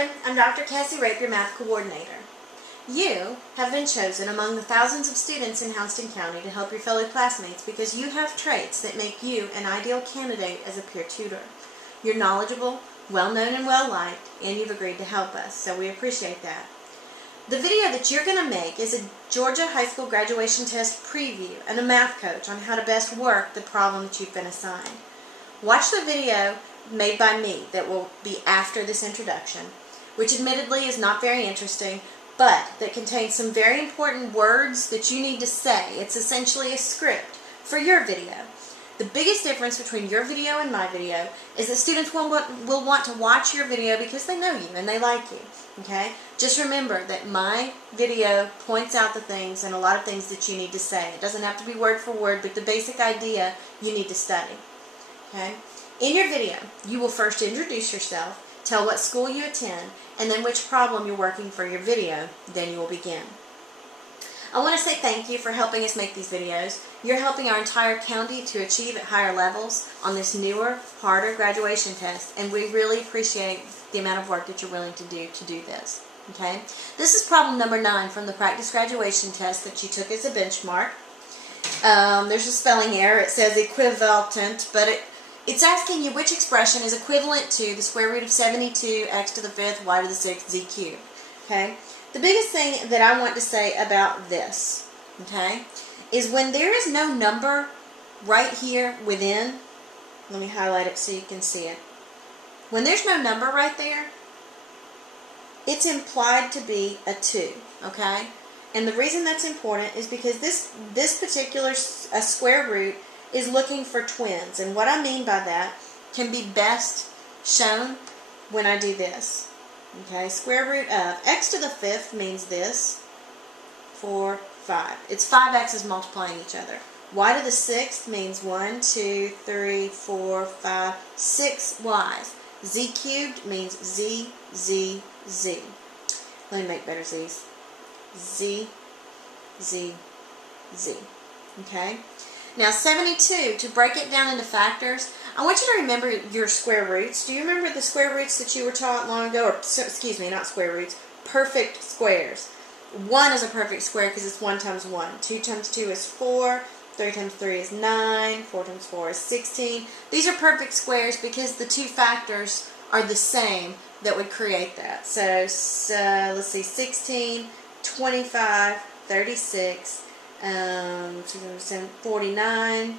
Hello, I'm Dr. Cassie Rape, your math coordinator. You have been chosen among the thousands of students in Houston County to help your fellow classmates because you have traits that make you an ideal candidate as a peer tutor. You're knowledgeable, well-known, and well-liked, and you've agreed to help us, so we appreciate that. The video that you're going to make is a Georgia High School graduation test preview and a math coach on how to best work the problem that you've been assigned. Watch the video made by me that will be after this introduction, which admittedly is not very interesting, but that contains some very important words that you need to say. It's essentially a script for your video. The biggest difference between your video and my video is that students will want to watch your video because they know you and they like you. Okay? Just remember that my video points out the things and a lot of things that you need to say. It doesn't have to be word for word, but the basic idea you need to study. Okay? In your video, you will first introduce yourself, tell what school you attend, and then which problem you're working for your video. Then you will begin. I want to say thank you for helping us make these videos. You're helping our entire county to achieve at higher levels on this newer, harder graduation test, and we really appreciate the amount of work that you're willing to do this. Okay? This is problem number 9 from the practice graduation test that you took as a benchmark. There's a spelling error. It says equivalent, but it's asking you which expression is equivalent to the square root of 72 x to the 5th y to the 6th z cubed. Okay? The biggest thing that I want to say about this, okay, is when there is no number right here within, let me highlight it so you can see it. When there's no number right there, it's implied to be a 2, okay? And the reason that's important is because this particular square root is looking for twins. And what I mean by that can be best shown when I do this. Okay, square root of x to the 5th means this, 4, 5. It's 5 x's multiplying each other. Y to the 6th means 1, 2, 3, 4, 5, 6 y's. Z cubed means z, z, z. Let me make better z's. Z, z, z. Okay? Now 72, to break it down into factors, I want you to remember your square roots. Do you remember the square roots that you were taught long ago? Or, excuse me, not square roots, perfect squares. 1 is a perfect square because it's 1 times 1. 2 times 2 is 4. 3 times 3 is 9. 4 times 4 is 16. These are perfect squares because the two factors are the same that would create that. So let's see, 16, 25, 36, 49,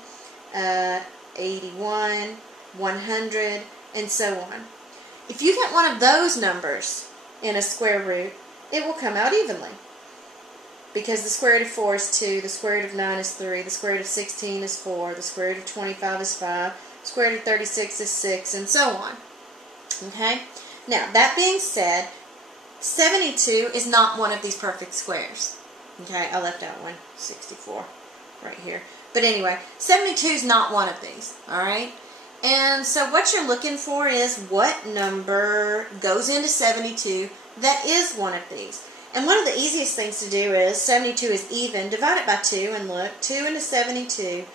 81, 100, and so on. If you get one of those numbers in a square root, it will come out evenly. Because the square root of 4 is 2, the square root of 9 is 3, the square root of 16 is 4, the square root of 25 is 5, the square root of 36 is 6, and so on. Okay? Now, that being said, 72 is not one of these perfect squares. Okay, I left out one, 64, right here. But anyway, 72 is not one of these, alright? And so what you're looking for is what number goes into 72 that is one of these. And one of the easiest things to do is, 72 is even, divide it by 2 and look. 2 into 72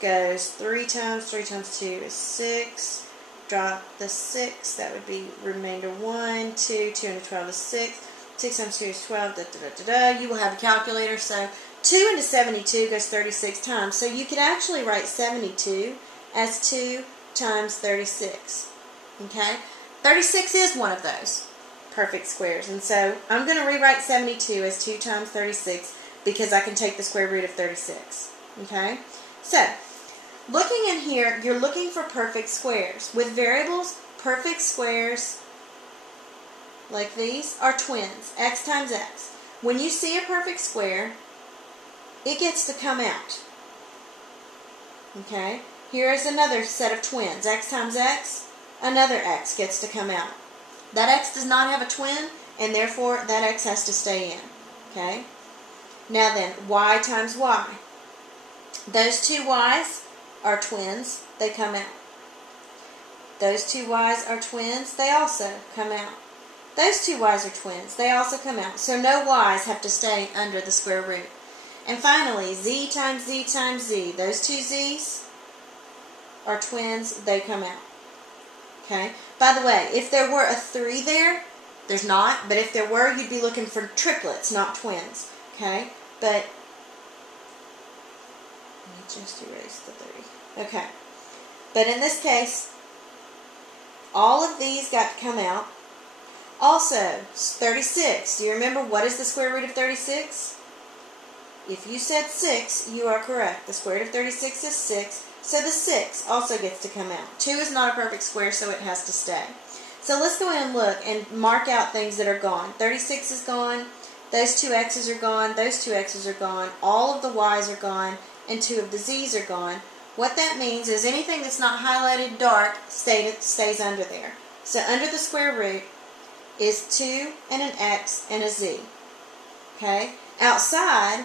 goes 3 times 2 is 6. Drop the 6, that would be remainder 1, 2, 2 into 12 is 6. 6 times 2 is 12, You will have a calculator, so 2 into 72 goes 36 times. So you could actually write 72 as 2 times 36. Okay? 36 is one of those perfect squares. And so I'm going to rewrite 72 as 2 times 36 because I can take the square root of 36. Okay? So, looking in here, you're looking for perfect squares. With variables, perfect squares like these are twins, x times x. When you see a perfect square, it gets to come out. Okay? Here is another set of twins, x times x, another x gets to come out. That x does not have a twin, and therefore that x has to stay in. Okay? Now then, y times y. Those two y's are twins, they come out. Those two y's are twins, they also come out. Those two y's are twins, they also come out. So no y's have to stay under the square root. And finally, z times z times z. Those two z's are twins, they come out. Okay? By the way, if there were a 3 there, There's not, but if there were, you'd be looking for triplets, not twins. Okay? But, let me just erase the 3. Okay. But in this case, all of these got to come out. Also, 36. Do you remember what is the square root of 36? If you said 6, you are correct. The square root of 36 is 6. So the 6 also gets to come out. 2 is not a perfect square, so it has to stay. So let's go in and look and mark out things that are gone. 36 is gone. Those 2 x's are gone. Those 2 x's are gone. All of the y's are gone. And 2 of the z's are gone. What that means is anything that's not highlighted dark stays under there. So under the square root is 2 and an x and a z. Okay? Outside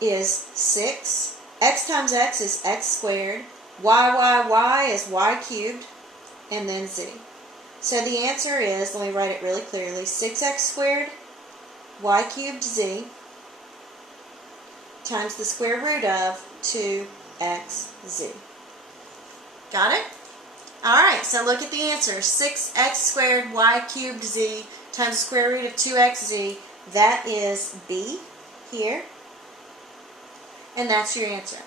is 6. X times x is x squared. Y is y cubed. And then z. So the answer is, let me write it really clearly, 6x squared y cubed z times the square root of 2xz. Got it? Alright, so look at the answer. 6x squared y cubed z times the square root of 2xz. That is B here. And that's your answer.